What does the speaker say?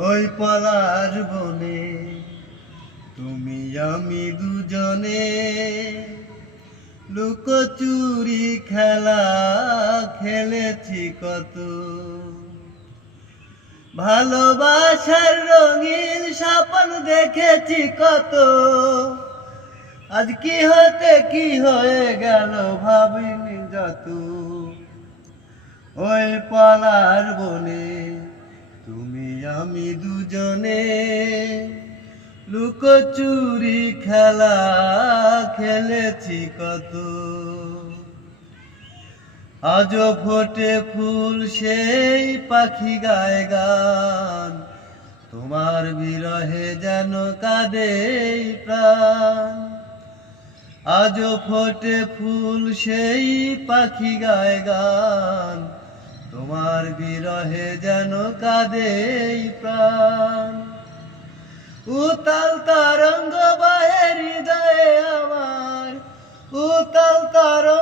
ওই পলাশ বনে তুমি আমি দুজনে লুকোচুরি খেলা খেলেছি কত। ভালোবাসার রঙিন স্বপ্ন দেখেছি কত। আজ কি হতে কি হয়ে গেল ভাবিনি যত। ওই পলাশ বনে তুমি আমি দুজনে লুকোচুরি খেলা খেলেছি কত। আজও ফোটে ফুল সেই পাখি গায় গান, তোমার বিরহে যেন কাঁদে প্রাণ। আজও ফোটে ফুল সেই পাখি গায় গান, তোমার বিরহে যেন কাঁদে প্রাণ। উতাল তরঙ্গ বহে হৃদয়ে আমার, উতাল তরঙ্গ